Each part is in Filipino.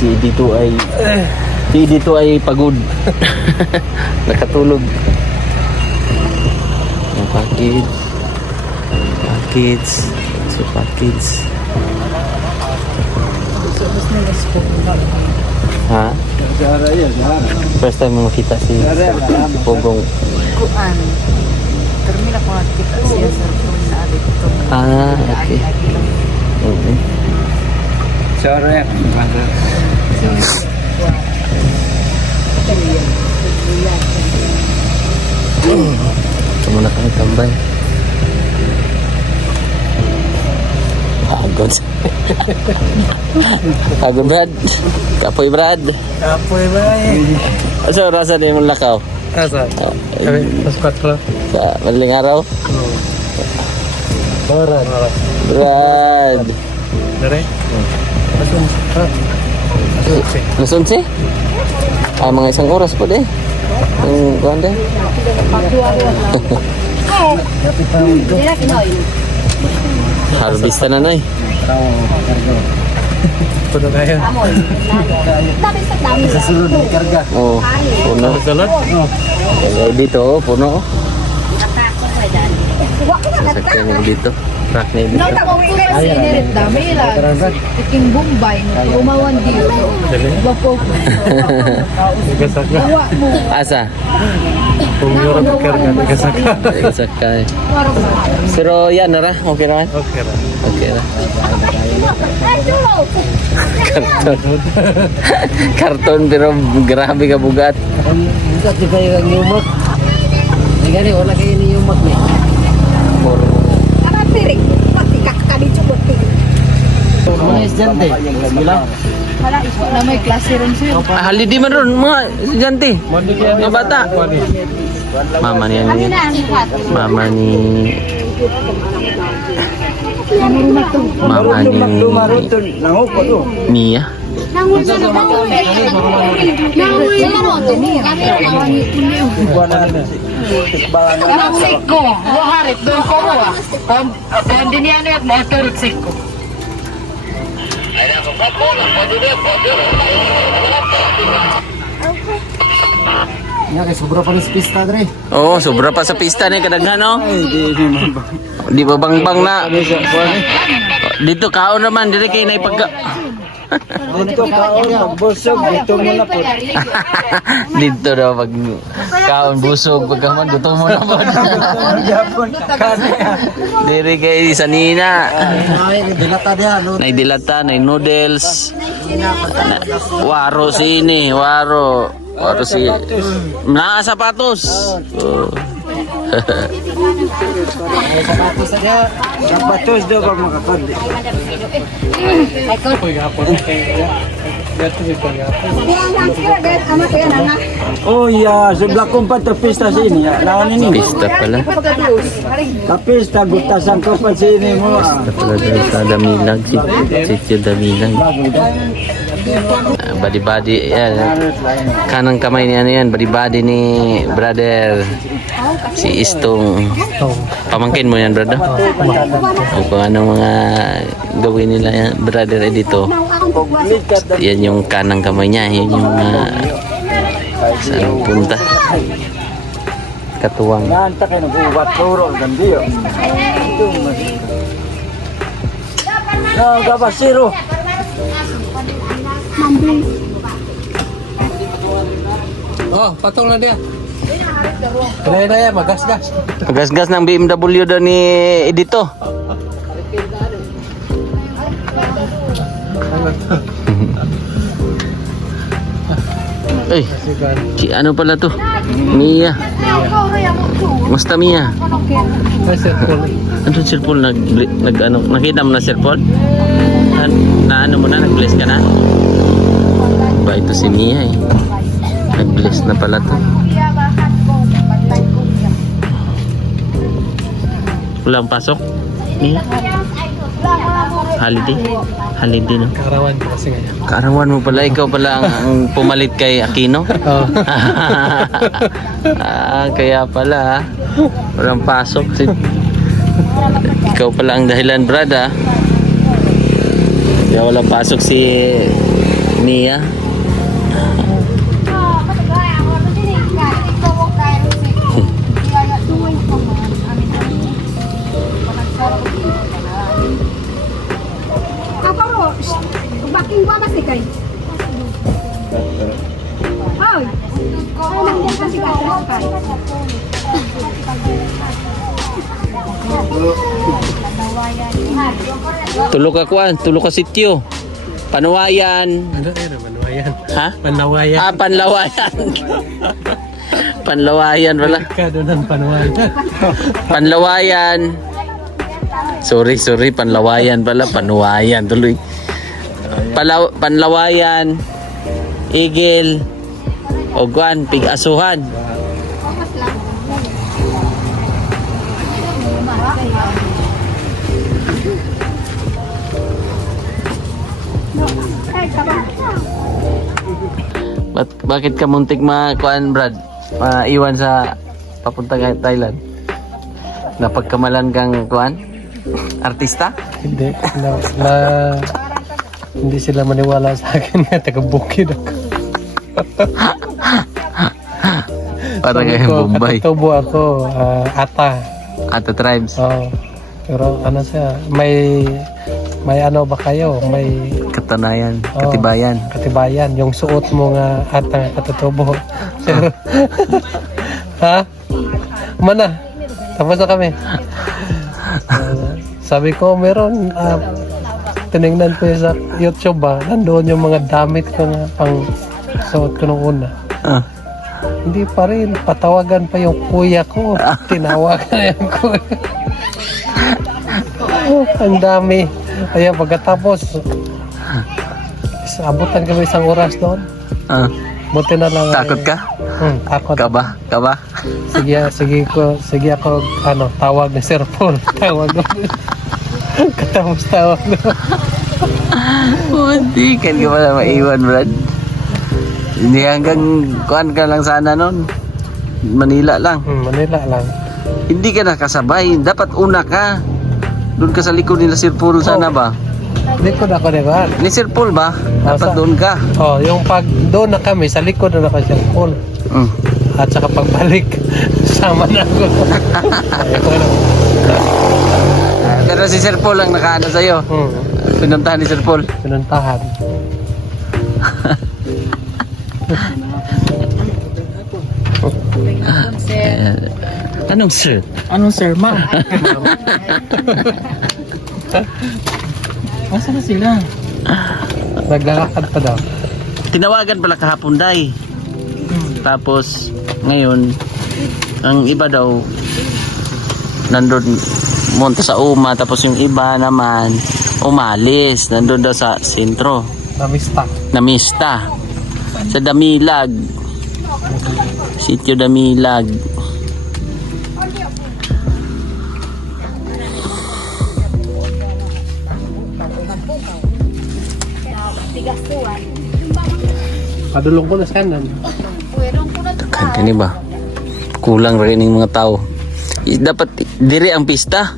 Si dito ay pagod. Nakatulog. Ang package. So package. Ha? First time mo makita si Pogong. Kuan. Termina ko nakita siya sa phone na dito. Ah, okay. Okay. Sorry. Ito muna kami tambay. Pagod. Pagod, Brad. Kapoy, Brad. Kapoy ba eh? Asa rasa din mo lakaw? Asa? Oh, Kami, pas 4. sa madaling araw? Brad. Brad. Dari? Asun. Nasun si? Mga isang oras po deh. Yung kuhan deh. Harvest na na eh. Puno kayo. Sa sulod ng karga. Oh, puno. Salot? Kaya dito, oh, puno. Sasakyan mo dito. Truck na dito. Sinirit dami lang. Iking Bombay. Umawan dito. Bako. Nagasaka. Awa mo. Asa? Kung yun ang karga, nagasaka. Sakay. Pero yan na ra, okay ra. Okay ra. Okay ra. Karton. Karton pero grabe ka bugat. Bukat di kayo ang yumot. Hindi gani, wala kayo ni yumot ni. Piring, pati kakakaditsukot piring. Mga estudyante, bilang. Na may klase rin siya. Halidi man ron mga estudyante. Mga bata. Mama ni ano yan? Mama ni Mia. Nangun sa nabaw. Nangun sa nabaw. Karang siko. Waharit doon ko mo ah. Pwede niya na at motorit siko. Nga kay sobra pa sa pista dre. Oh, sobra pa sa pista ni kadaghan no. Di ba bang na? Dito kaon naman dire kay nay pagka. Dito kaon, pagbusog, dito muna po. Dito daw pag kaon busog pagkaman gutom mo na po. Japon, kanya. Dire kay sanina. Ay, dilata diya. Nay dilata, nay noodles. Waro sini, waro. Waro si na sapatos. Oh. Sapatos diya. Sapatos daw pag makapandi. Oh ya, sebelah kompat pesta sini ya. Lawan ini. Pista pala. Tapi gutasan kompat sini mo. Pista pala dahil sa Damilag. Si Damilag. Badi-badi yan. Kanang kamay ni ano yan. Badi-badi ni brother. Si Istong. Pamangkin mo yan, brother? O kung anong mga gawin nila yan, brother dito. Yan yung kanang kamay niya. Yan yung saan punta. Katuwang. Nanta kayo nag-ubat turo. Gandiyo. Gabasiro. Oh, patong na dia. Kaya na yan, magasgas. Gas-gas ng BMW daw ni Edito. Eh, ano pala to? Mia. Musta Mia? Ay, Sir Paul. Ano Sir Paul? Nakita mo na Sir Paul? Na ano mo na? Nag-bless ka na? Ba ito si Mia eh. Nag-bless na pala to. Walang pasok? Mia? Holiday? Holiday no? Karawan ko kasi ngayon. Kaarawan mo pala, ikaw pala ang pumalit kay Aquino? Oh. Kaya pala walang pasok. Ikaw pala ang dahilan, Brad Kaya walang pasok si Mia. Apa ro? Baking gua masih kay. Hoy. Ay, nandiyan pa si Kay. Tulog ka kuan, tulog ka sityo. Panuwayan. Ano Panlawayan. Ha? Panlawayan. Ah, Panlawayan. Panlawayan wala. Kado ng Panlawayan. Panlawayan. Sorry, Panlawayan pala, Panuwayan tuloy. Panlawayan. Igil. Ogwan, Pig-asuhan. Bakit ka muntik kuan Brad? Iwan sa papunta kay Thailand. Napagkamalan kang kuan? Artista? Hindi. Hindi sila maniwala sa akin na taga-bukid ako. Para kay Bombay. Katutubo ako, ata. Ata tribes. Oh. Pero ano siya, may ano ba kayo? May Katanayan, Oh. katibayan. katibayan. Yung suot mo nga ata katutubo. Pero, ha? Mana? Tapos na kami. Sabi ko, meron. Tinignan ko sa YouTube ba, nandoon yung mga damit ko na pang suot ko nung una. Ah. Hindi pa rin. Patawagan pa yung kuya ko. Tinawagan yung kuya. Ang dami. Kaya pagkatapos, abutan kami isang oras doon. Ah. Buti na lang. Takot ka? Takot. Kaba? Sige ako, tawag ni Sir Paul. Tawag ko. Katapos tawag ko. Hindi ka pala maiwan, Brad. Hindi hanggang kuan ka lang sana nun. Manila lang. Manila lang. Hindi ka nakasabay. Dapat una ka. Doon ka sa likod nila Sir Paul sana ba? Likod ako ni Juan. Ni Sir Paul ba? Dapat doon ka. Oh, yung pag doon na kami, sa likod na ako Sir Paul. At saka pagbalik, sama na ako. Pero si Sir Paul ang nakaano sa'yo. Pinuntahan ni Sir Paul. Pinuntahan. Anong sir? Anong sir, ma'am? Masa na sila? Naglalakad pa daw. Tinawagan pala kahapon, Day. Tapos, ngayon, ang iba daw, nandun munta sa Uma, tapos yung iba naman, umalis. Nandun daw sa sentro. Namista. Sa Damilag. Sitio Damilag. Padulong ko na sa kanan. Kani ba? Kulang rin ng mga tao. Dapat diri ang pista.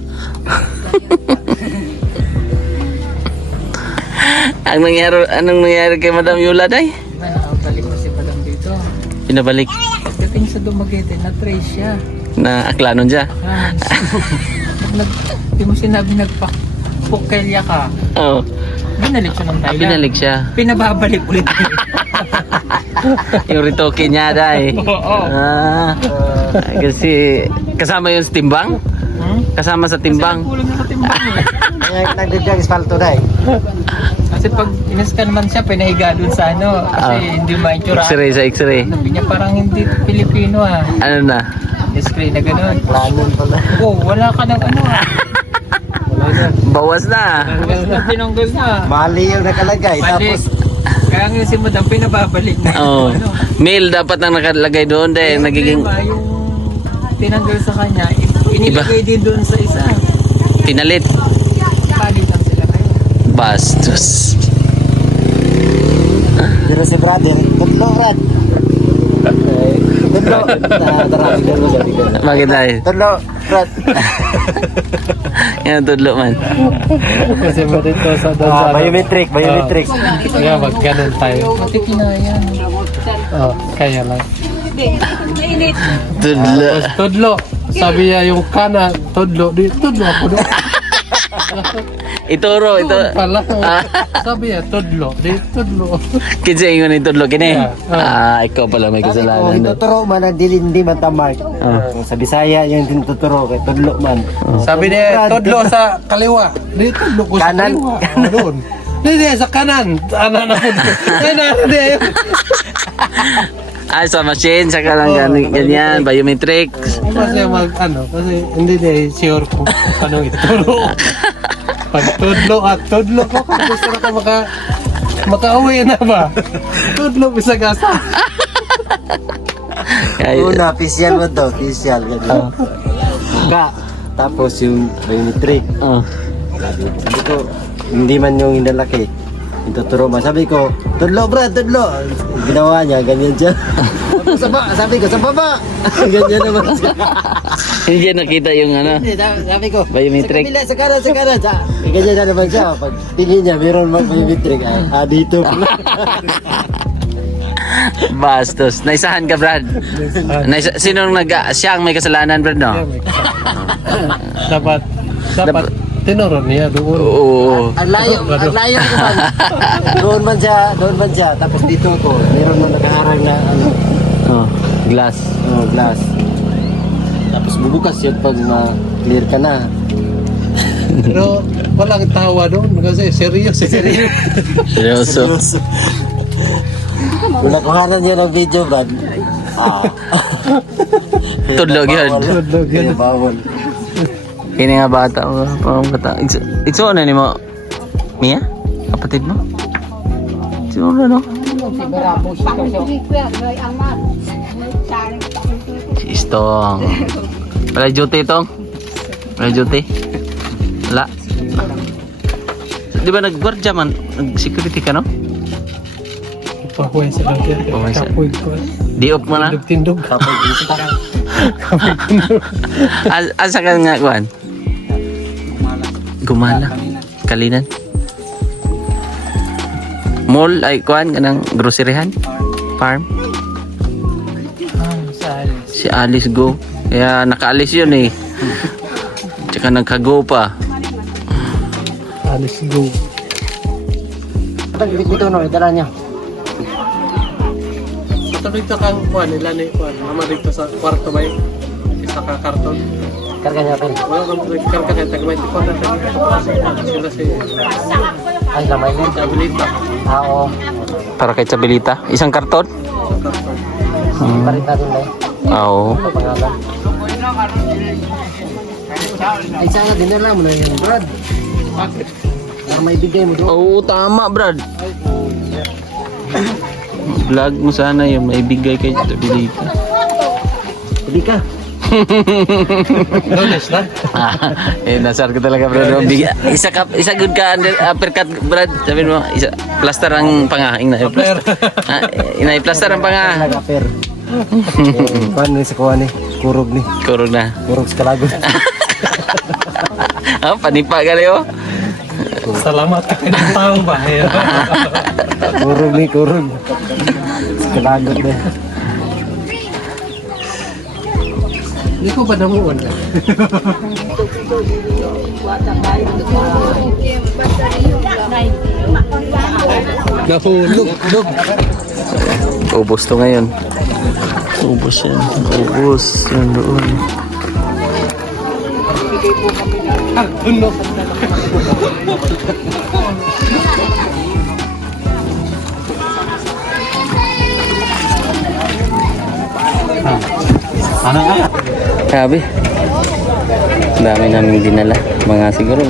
Anong nangyari kay Madam Yula, Day? Balik ko si Padang dito. Pinabalik Pagdating sa Dumaguete, na-trace siya. na aklanon siya. Di mo sinabi nagpapukelya ka. Oo. Binalik siya ng Thailand. Binalik siya. Pinababalik ulit. Yung retoke niya, Day. Oo. Kasi kasama yung sa timbang? Kasama sa timbang? Kulang na sa timbang eh. Nagdagdag ispalto dai. Kasi pag iniskan man siya, pinahiga dun sa ano. Kasi hindi ma-insura. X-ray sa X-ray. Sabi niya parang hindi Pilipino ah. Ano na? Display na gano'n. Lanon pala. Oh, wala ka ng ano ah. Bawas na. Tinanggal na. Mali yung nakalagay. Balik. Tapos Kaya nga si Madam pinababalik na. Oh. Ano. Mail dapat ang nakalagay doon, Day. Yung Nagiging problema, yung tinanggal sa kanya, inilagay din doon sa isa. pinalit. Palit lang sila kayo. Bastos. pero si brother, tudlo Brad. Tudlo. Darami ka mo sa Bakit, Day? Tudlo. Brad. Yan, tudlo man. Kasi mo dito sa doon sa Biometric. Kaya wag ganun tayo. Pati kinaya. Oh, kaya lang. Tudlo. Tapos tudlo. Sabi niya yung kana, tudlo. Di, tudlo ako doon. Ituro, ito. Pala. Sabi niya, tudlo. Di, tudlo. Kinsa ingon ni tudlo kini? Yeah. Ikaw pala may kasalanan. Kung tuturo man ang dilindi man tamark. Sa Bisaya yung tinuturo kay tudlo man. Sabi niya, tudlo sa kaliwa. Di, tudlo ko sa Kanan. kaliwa. Oh, doon. Di, sa kanan. Ano na po. Di. Sa machine, saka lang ganyan, biometrics. Kasi kasi hindi na sure kung ano ituro. Pag tudlo ko, kung gusto na ka makauwi na ba? Tudlo, bisa gasa. Una, official mo to. Official. Tapos yung biometric. Sabi ko, hindi man yung inalaki. Ituturo man. Sabi ko, tudlo bro, tudlo. Ginawa niya, ganyan siya. Sabi ko, sa baba. Ganyan naman siya. Hindi nakita yung ano, Sabi ko, biometric. sa kanan. Ganyan na naman siya. Pag tingin niya, mayroon mag biometric. Dito. Bastos. Naisahan ka, Brad? Sinong siya ang may kasalanan, Brad, no? Dapat tinuro niya doon. Oo. Ang layo ko man. Doon man siya. Tapos dito ko, mayroon man nakaharang na Glass. glass. Tapos bubukas yun pag ma-clear ka na. Pero walang tawa doon kasi serious. Seryoso. Kung nakuhanan niya ng video, Brad. Tudlo yun. Kaya bawal. Kini nga bata. Itso na ni mo, Mia? Kapatid mo? Itso na, no? Si Istong. Wala duty itong? Wala duty? Wala? Di ba nag-guardia man? Nag-security ka, no? Pahuwi sa dokter. Pahuwi sa- Kapoy ko. Diop mo na? Tindog. Asa ka nga, Juan? Gumala. Kalinan. Mall, ay, Juan, kanang groceryhan? Farm? Si Alice go. Kaya nakaalis yun eh. Tsaka nagka-go pa. Let's go. Ito no, dala niya. Ito dito kang kuhan, ilan na kuhan. Naman dito sa kwarto ba yun? Isa ka karton. Karga niya rin. Wala kang karka kaya tagmay. Ito na sila si Ay, lamay din. Abilita. Oo. Para kay Chabilita. Isang karton? Parit natin ba? Oo. Ano pangalan? Ay, sana dinala mo na yun, Brad. Para may bigay mo doon. Oo, tama, Brad. Vlog mo sana yung maibigay kay Chabilita. Hindi ka. Knowledge na. Nasar ko talaga, Brad. Isa good ka, uppercut, Brad. Sabihin mo, plaster ang panga. Inay-plaster ang panga. Nag-aper. Kuhan ni sa kuhan ni. Kurog ni. Kurog na. Kurog sa kalagot. Panipa ka liyo. Salamat ka ng tao ba? Kurog ni, kurog. Sa kalagot ni. Hindi ko ba namuon? Nahulog. Ubus to ngayon. Ubus yan. Ubus yan doon. Hulog. Sabi. Dami namin dinala. Mga siguro.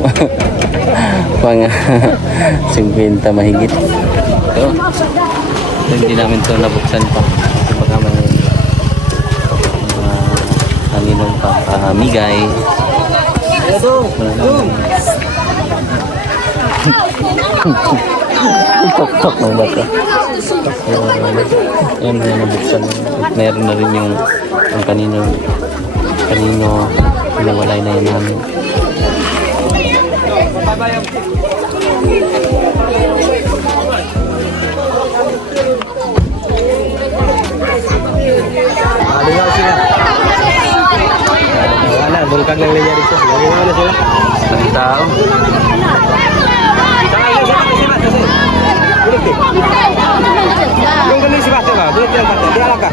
Mga 50 mahigit. Ito. Hindi namin ito nabuksan pa. Kasi baka may kaninong papamigay. Tok-tok ng bata. Yan, yan nabuksan. Meron na rin yung kaninong kanino pinawalay na yun namin. Aligaw sila. Wala, bulkag lang niya dito. Aligaw na sila. Ang tao. Yung kami si Bata ba? Bulit lang Bata. Di alam ka.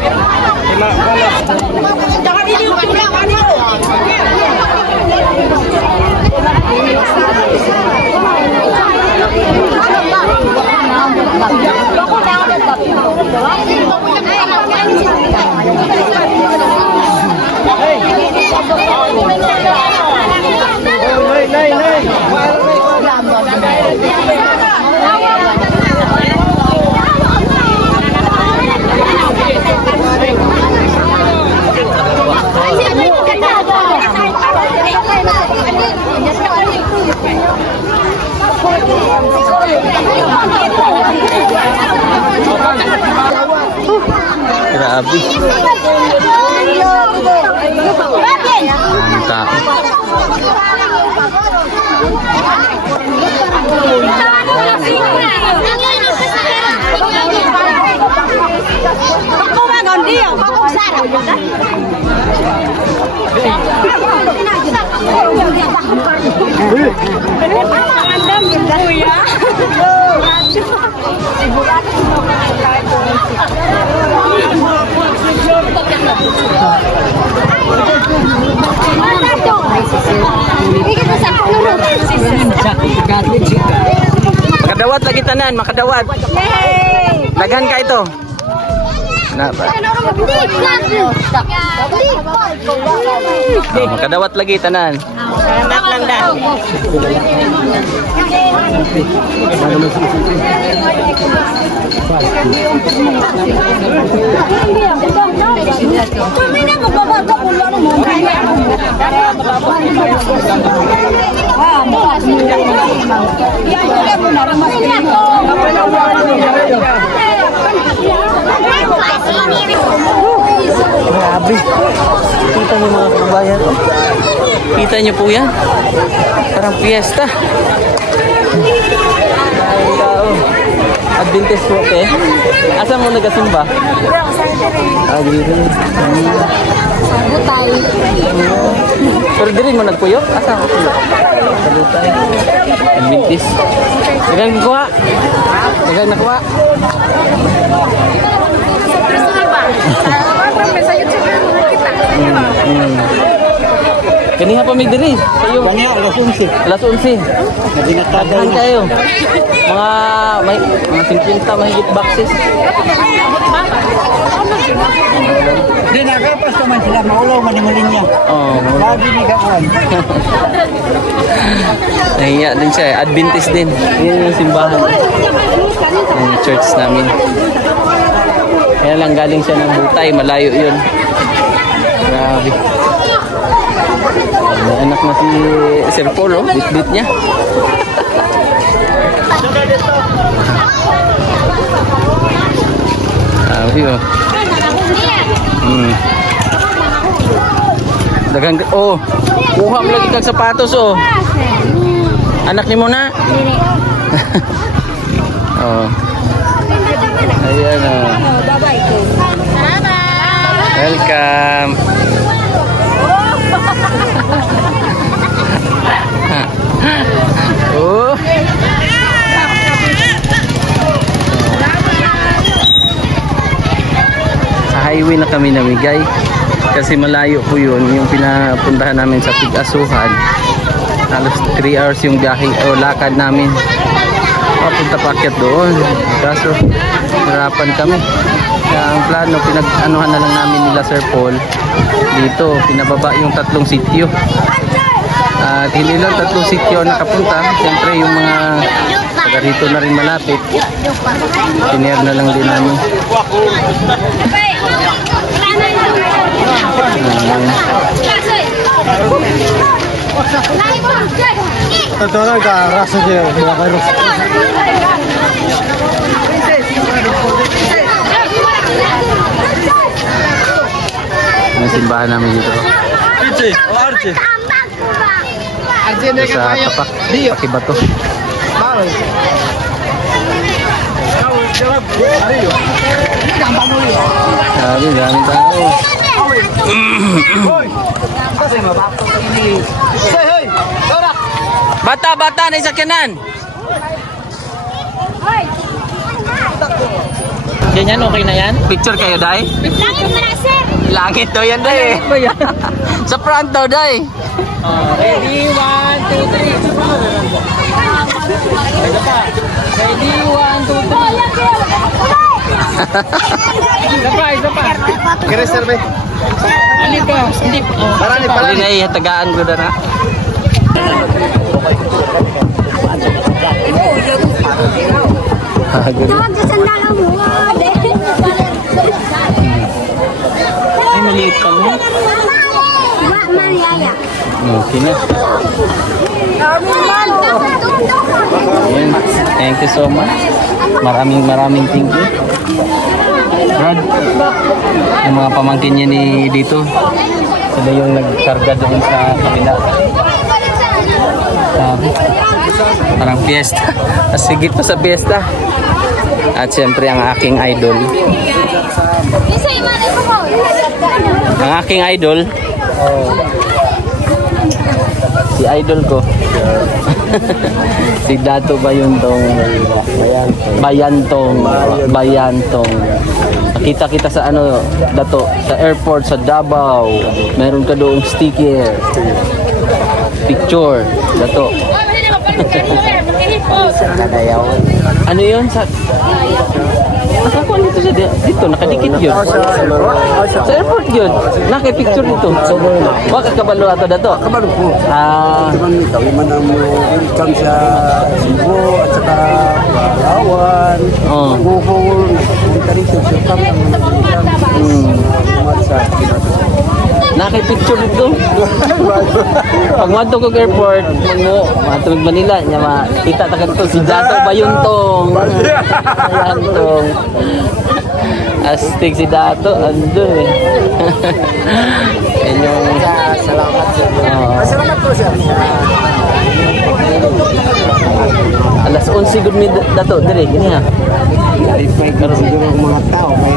Grabe. Ang tao. Makadawat lagi tanan, makadawat. Daghan ka ito. Makadawat lagi tanan. Grabe. Kita niyo mga kabayan. Kita niyo po yan. Parang fiesta. Ay, tao. Adventist po, eh. Asan mo nagasimba? Ah, dito. Butay. Pero diri mo nagpuyok? Asa mo puyok? Sa Butay. Adventist. Dagang nakuha. Dagang nakuha. Kaniha pa may diri. Kayo. Kanya, alas 11. Alas 11. Naginatagan Dagan kayo. Mga 50 mahigit boxes. Di nakapas naman sila. Maulaw, manimuling niya. Oh, Lagi ni Kapan. nahiya din siya. Adventist din. Yan yung simbahan. Yung church namin. Kaya lang galing siya ng Butay. Malayo yun. Grabe. May anak na si Sir Paul, oh. Bit-bit niya. Grabe, oh. Dagang, oh. Kuha mo lagi kang sapatos, oh. Anak ni mo na? Oh. Ayan, oh. Welcome. Oh. Sa highway na kami namigay kasi malayo po yun yung pinapuntahan namin sa Pig-asuhan. Halos 3 hours yung biyahe o lakad namin papunta paakyat doon, kaso harapan kami. Kaya ang plano, pinag-anuhan na lang namin nila Sir Paul dito, pinababa yung 3 sityo. At hindi lang 3 sityo nakapunta, siyempre yung mga taga rito na rin malapit, sinier na lang din namin. Totoo ka, rasa siya. Mga virus. Ang simbahan namin dito. Arjun Ito sa tapak. Pakibato. Sabi, dami tao. Bata na sakyanan. Ganyan, okay na yan? Picture kayo, Day? Langit mo na, sir. Langit daw yan, Day. Ba yan? Sa front daw, Day. Ready, 1, 2, 3. Isa pa. Ready, 1, 2, 3. Isa pa. Kira-serve. Hindi pa. Hindi pa. Parani, Hindi na ihatagaan ko na na. Tawag sa sandala mo. Ay, maliit pa mo. Mariaya. Okay na. Ayan. Thank you so much. Maraming thank you. Brad, yung mga pamangkin niya ni dito, sila yung nagkarga doon sa kabila. Sabi, parang fiesta. Sigit pa sa fiesta. At siyempre ang aking idol. Ang aking idol. Si idol ko. Si Dato Bayuntong. Bayantong. Kita sa ano, Dato, sa airport sa Davao. Meron ka doong sticker. Picture, Dato. Ano yun sa... Nakakuha dito sa dito, nakadikit yun. Sa airport yun. Nakipicture dito. Waka kabalo ato dato. Kabalo po. Ah, Kami man ang welcome sa Cebu at saka Palawan. oh. Bohol, nagpunta rito. So, kami ang Nakipicture dito. Pag madto ko airport, mo matulog Manila, nya makita ta kadto si Dato Bayuntong. Bayuntong. Astig si Dato, andun eh. Yan yung... Salamat sa Oo. Salamat po sir. Alas 11 gud mi Dato, dire, gini ha. May siguro ang mga tao. May